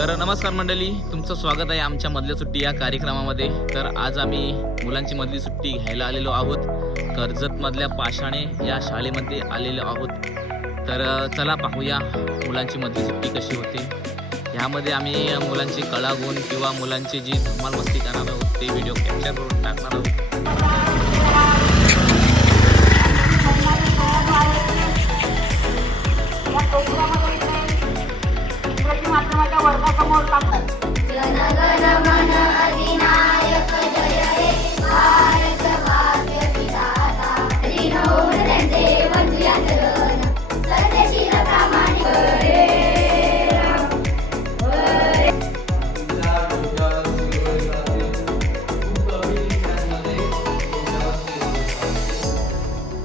तर नमस्कार मंडळी, तुमचं स्वागत आहे आमच्या मधल्या सुट्टी या कार्यक्रमामध्ये। तर आज आम्ही मुलांची मधली सुट्टी घ्यायला आलेलो आहोत। कर्जतमधल्या पाषाणे या शाळेमध्ये आलेलो आहोत। तर चला पाहूया मुलांची मधली सुट्टी कशी होते। ह्यामध्ये आम्ही मुलांची कलागुण किंवा मुलांची जी धमाल मस्ती करणार आहोत ते व्हिडिओ कॅप्चर करून टाकणार आहोत। वर्गासमोर टाकतात। जन गण मन अधिनायक जय हे भारत भाग्य विधाता। ऋण त्यांचे वंदूया चरण सत्यशील प्रामाणिक हरे राम हरे।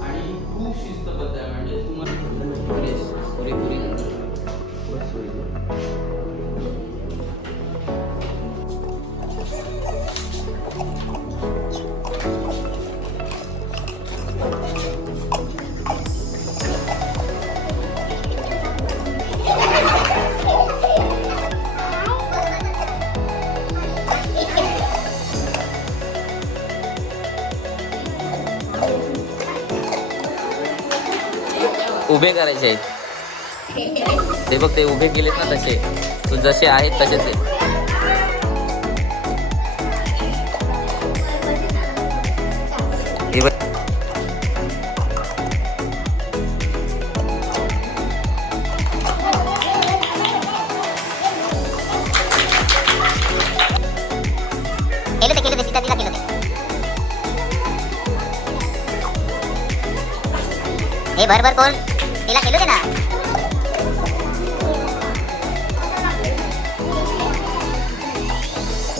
आणि खूप शिस्तबद्ध आहे, म्हणजे तुम्हाला उभे करायचे आहेत। ते बघ, ते उभे केलेत ना तसे, तू जसे आहेत तसेच आहे। हे भर कोण तिला खेळू दे ना।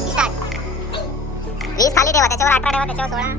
स्टार्ट। 20 खाली ठेवा, त्याच्यावर 18 ठेवा, त्याच्यावर 16।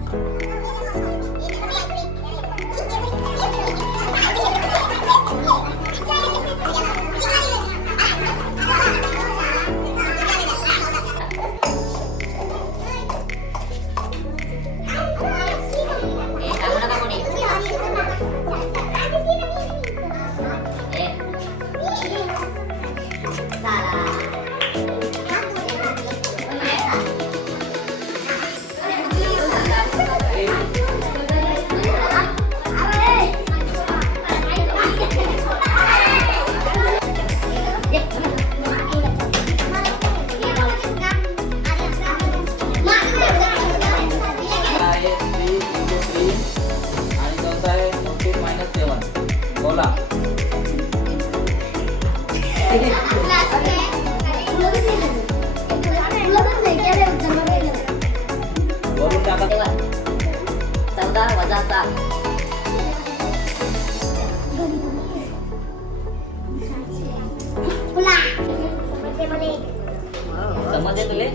समजले तुले?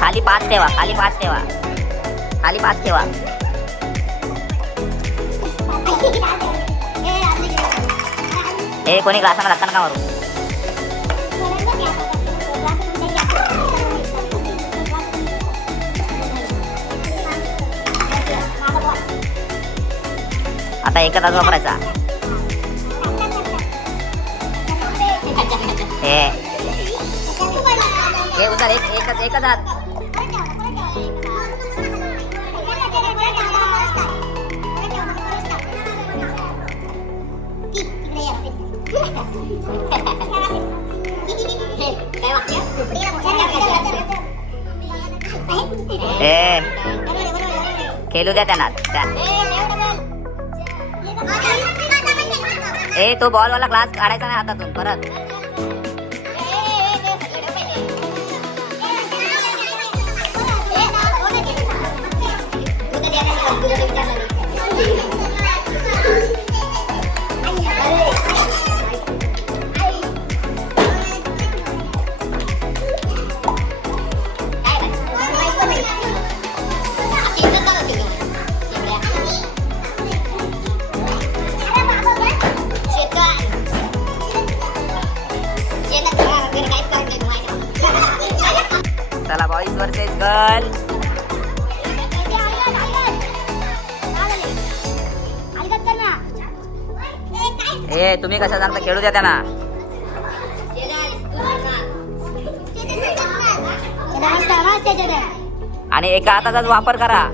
खाली 5 ठेवा, खाली 5 ठेवा, खाली 5 ठेवा। हे कोणी ग्लासाला धक्का नका मारू। आता एकच तास वापरायचा। हे उतर, एकच हात। खेळू द्या त्यांना। तो बॉल वाला ग्लास काढायचा नाही हातातून परत। Versus girl. ए तुम्ही कशा सांगता, खेळू द्या त्यांना. आणि एका हाताचाच वापर करा.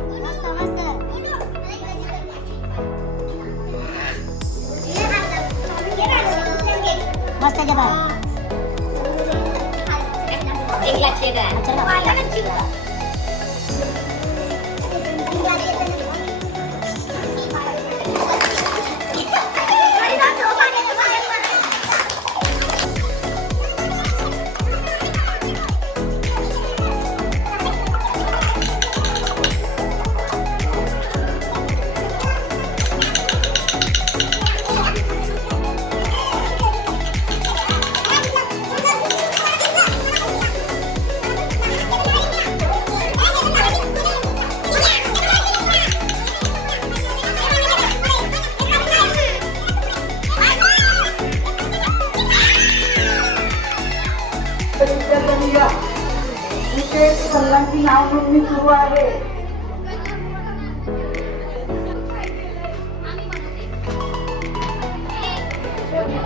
संघांची नाव नोंदणी सुरू आहे.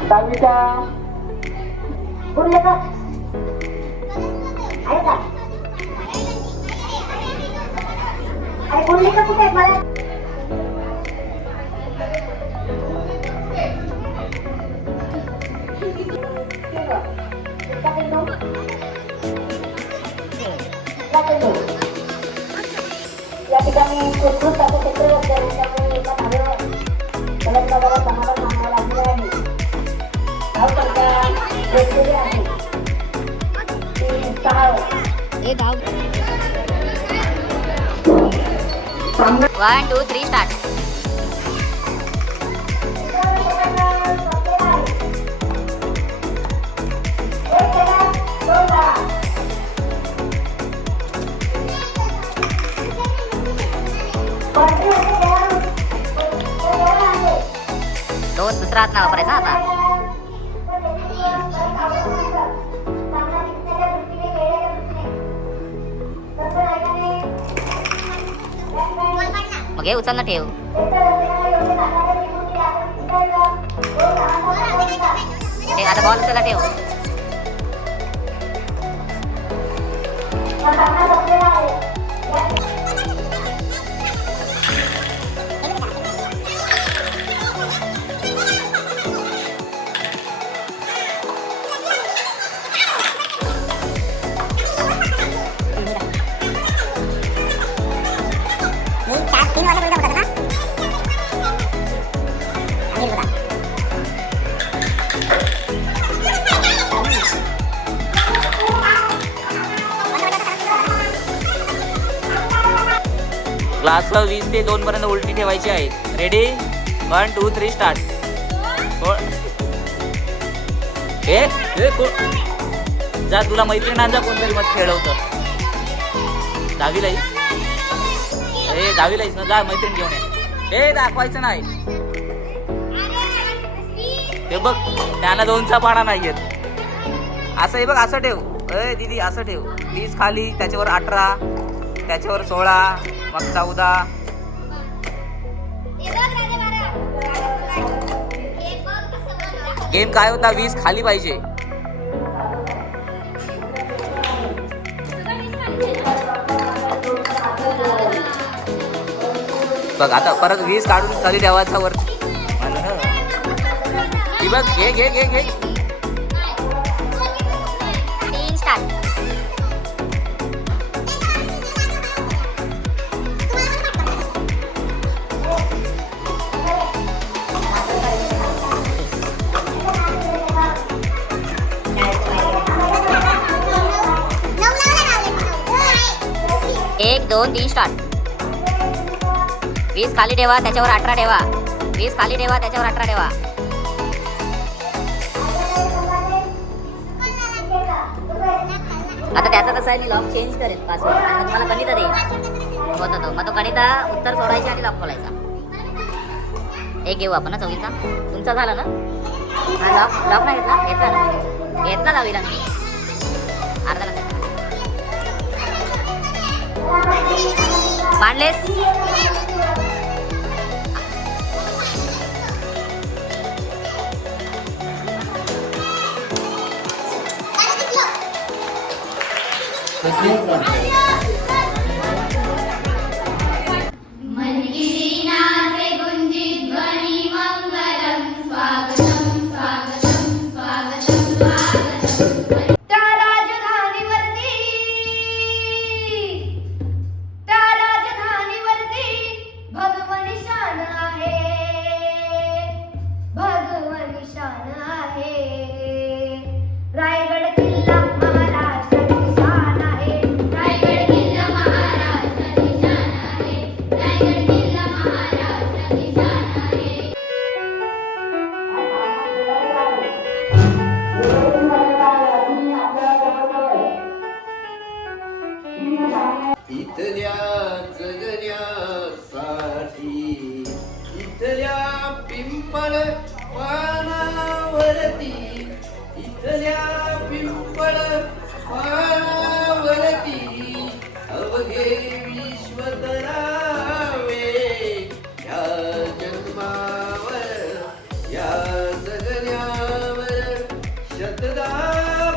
दहावीच्या या ठिकाणी उत्कृष्ट असं क्षेत्र एका नावावर समाधान मानावं लागले आहे. धावसंख्या वेगवेगळी आहे. ती 6. 1 2 3 स्टार्ट. तो दुसरा हात ना वापरायचा आता. मग हे उचल ना ठेव. आता बॉल उचलला ठेव. ग्लासला 20 ते 2 पर्यंत उलटी ठेवायची आहे. Ready 1 2 3 start. जा तुला मैत्रिणांचा कोणतरी मत खेळवतं. दहावीला दहावीलाच ना, जा मैत्रीण घेऊन ये. दाखवायचं नाही ते बघ, त्यांना 2चा पाडा नाही येत. असं हे बघ, असं ठेव. दीदी असं ठेव. 20 खाली, त्याच्यावर 18, त्याच्यावर 16, मग 14. गेम काय होता, 20 खाली पाहिजे. बघ आता परत 20 काढून खाली ठेवायचा वर. बघ घे घे घे घे. 3 स्टार्ट. एक 2 3 स्टार्ट. 20 खाली ठेवा, त्याच्यावर 18 ठेवा. 20 खाली ठेवा, त्याच्यावर 18 ठेवा. आता त्याचा कसं आहे, मी लॉक चेंज करेल पासवर्ड. आणि तुम्हाला गणिता देईल होता तो. मग तो गणिता उत्तर सोडायचे आणि लॉक खोलायचा. एक घेऊ आपण ना चौकीचा. तुमचा झाला ना हा लॉक? लॉक नाही घेतला? घेतला ना, घेतला दहावीला मी. अर्धा नंतर मांडलेस मल्लिकीनाथे गुंजित ध्वनि मंगलम स्वागतम स्वागतम स्वागतम स्वागतम त्या राजधानीवरती भगवन शान आहे रायगड किल्ला महाराष्ट्राची शान आहे रायगड किल्ला महाराष्ट्राची शान आहे रायगड किल्ला महाराष्ट्राची शान आहे इथल्या जगण्यासाठी इथल्या पिंपळ पानावरती इथल्या पिंपळ पानावरती अवघे विश्व तरावे या जन्मावर या जगण्यावर शतदा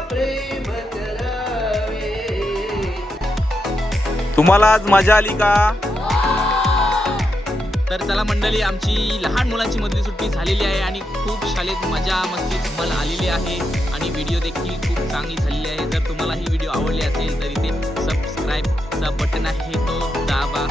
प्रेम करावे. तुम्हाला आज मजा आली का? तर चला मंडळी, आमची लहान मुलांची मधली सुट्टी झालेली आहे आणि खूप शाळेत मजा मस्ती धमाल आलेली आहे आणि व्हिडिओ देखील खूप चांगली झालेली आहे. जर तुम्हाला ही व्हिडिओ आवडली असेल तर इथे सबस्क्राईबचा बटन आहे तो दाबा.